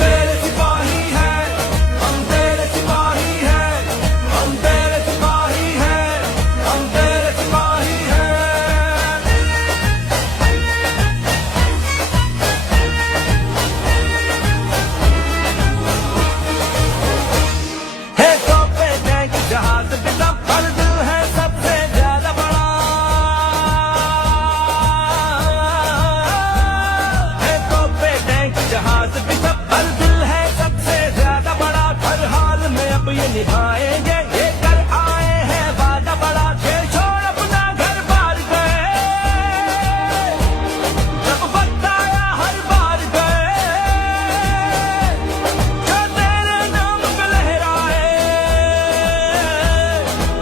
تیرے سپاہی ہیں، ہم تیرے سپاہی ہیں، ہم تیرے سپاہی ہیں، ہم تیرے سپاہی ہیں۔ ہے توپے ٹینک جہاز بھی سب پر دل ہے سب سے زیادہ بڑا، ہے توپے ٹینک جہاز بھی سب پر دل ہے سب سے زیادہ بڑا، ہر حال میں اب یہ نبھائیں گے یہ کر آئے ہیں وعدہ بڑا، چھیڑ چھوڑ اپنا گھر بار گئے، جب وقت آیا ہر بار گئے، جو تیرے نام پہ لہرائے،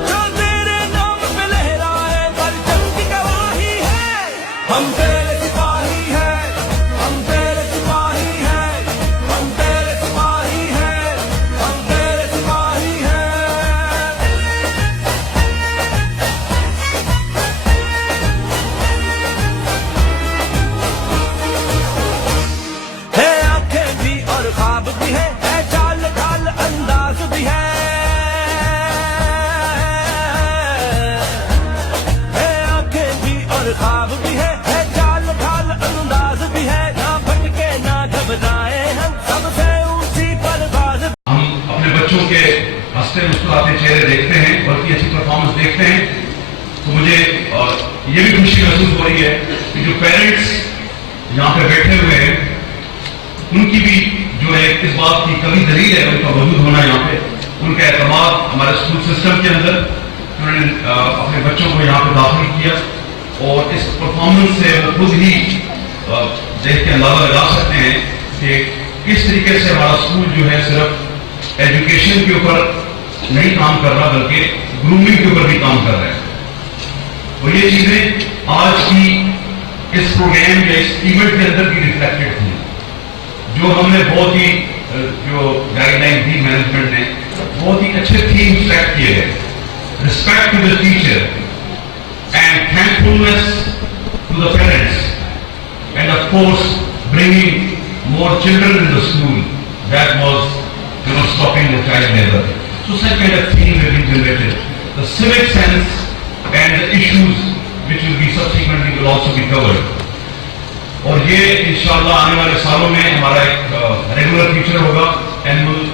جو تیرے نام پہ لہرائے، پرچم کی گواہی ہے، ہم تیرے سپاہی ہیں، ہم تیرے سپاہی ہیں، ہم تیرے سپاہی ہیں، ہم تیرے سپاہی ہیں۔ ہے آنکھیں بھی اور خواب بھی ہے چال ڈھال انداز بھی ہے آنکھیں بھی اور خواب بھی ہے چال ڈھال انداز بھی ہے، نہ بھٹکے نہ گھبرائے ہم سب سے اونچی پرواز۔ ہم اپنے بچوں کے ہنستے مسکراتے چہرے دیکھتے ہیں، بلکہ اچھی پرفارمنس دیکھتے ہیں تو مجھے یہ بھی خوشی محسوس ہو رہی ہے کہ جو پیرنٹس یہاں پہ بیٹھے ہوئے ہیں ان کی بھی جو ہے اس بات کی کبھی دلیل ہے ان کا موجود ہونا یہاں پہ، ان کا اعتماد ہمارے اسکول سسٹم کے اندر، انہوں نے اپنے بچوں کو یہاں پہ داخل کیا اور اس پرفارمنس سے وہ خود ہی دیکھ کے اندازہ لگا سکتے ہیں کہ کس طریقے سے ہمارا اسکول جو ہے صرف ایجوکیشن کے اوپر نہیں کام کر رہا بلکہ گرومنگ کے اوپر بھی کام کر رہا ہے۔ اور یہ چیزیں آج کی اس پروگرام یا اس ایونٹ کے اندر بھی ریفلیکٹڈ تھیں، جو ہم نے بہت ہی جو گائیڈ لائن دی مینجمنٹ نے، بہت ہی اچھے تھیم سیٹ کیے گئے، respect to the teacher and thankfulness to the parents and of course bringing more children in the school. That was, stopping the child labor. So such kind of theme have been generated. The civic sense and the issues which will be subsequently will also be covered. اور یہ انشاءاللہ آنے والے سالوں میں ہمارا ایک regular feature ہوگا، اینول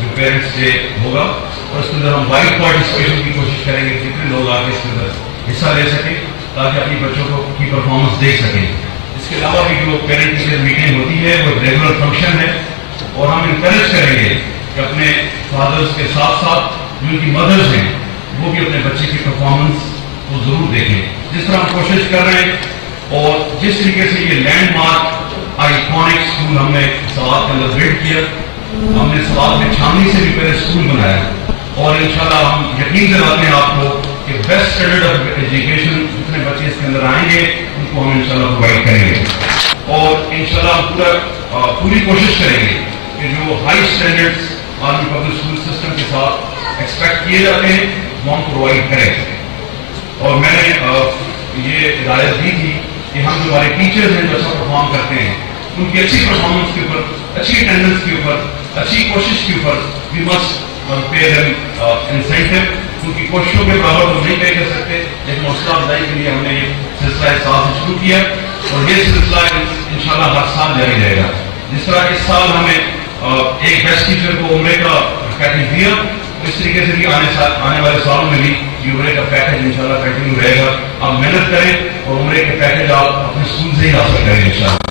جو پیرنٹس ڈے ہوگا، اور اس کے اندر ہم وائڈ پارٹیسپیشن کی کوشش کریں گے، جتنے لوگ آ کے اس کے اندر حصہ لے سکیں تاکہ اپنی بچوں کو کی پرفارمنس دیکھ سکیں۔ اس کے علاوہ بھی جو پیرنٹ ٹیچر میٹنگ ہوتی ہے وہ ریگولر فنکشن ہے، اور ہم انکریج کریں گے کہ اپنے فادرز کے ساتھ ساتھ جو ان کی مدرز ہیں وہ بھی اپنے بچے کی پرفارمنس کو ضرور دیکھیں، جس طرح ہم کوشش کر رہے ہیں۔ اور جس طریقے سے یہ لینڈ مارک آئیکونک اسکول ہم نے سوات کے اندر بلڈ کیا، ہم نے سوات میں چھامنی سے بھی پہلے اسکول بنایا، اور انشاءاللہ ہم یقین دلاتے ہیں آپ کو کہ بیسٹ اسٹینڈرڈ آف ایجوکیشن جتنے بچے اس کے اندر آئیں گے ان کو ہم انشاءاللہ پرووائڈ کریں گے، اور انشاءاللہ ہم پوری کوشش کریں گے کہ جو high standards army public school system کے ساتھ ایکسپیکٹ کیے جاتے ہیں وہ ہم پرووائڈ کریں۔ اور میں نے یہ ہدایت دی تھی کہ ہم جو ہمارے ٹیچرز ہیں جو اچھا پرفارم کرتے ہیں ان کی اچھی پرفارمنس کے اوپر، اچھی اٹینڈنس کے اوپر، اچھی کوشش کے اوپر we must pay them incentive. ان کی کوششوں کے برابر ہم نہیں پے کر سکتے، لیکن حوصلہ افزائی کے لیے ہم نے یہ سلسلہ اس سال سے شروع کیا، اور یہ سلسلہ انشاءاللہ ہر سال جاری رہے گا۔ جس طرح اس سال ہمیں ایک بیسٹ ٹیچر کو عمرے کا پیکیج دیا، اس طریقے سے بھی آنے والے سالوں میں بھی یہ عمرے کا پیکیج انشاءاللہ کنٹینیو رہے گا۔ آپ محنت کریں اور عمرے کے پیکیج آپ اپنے اسکول سے ہی حاصل کریں انشاءاللہ۔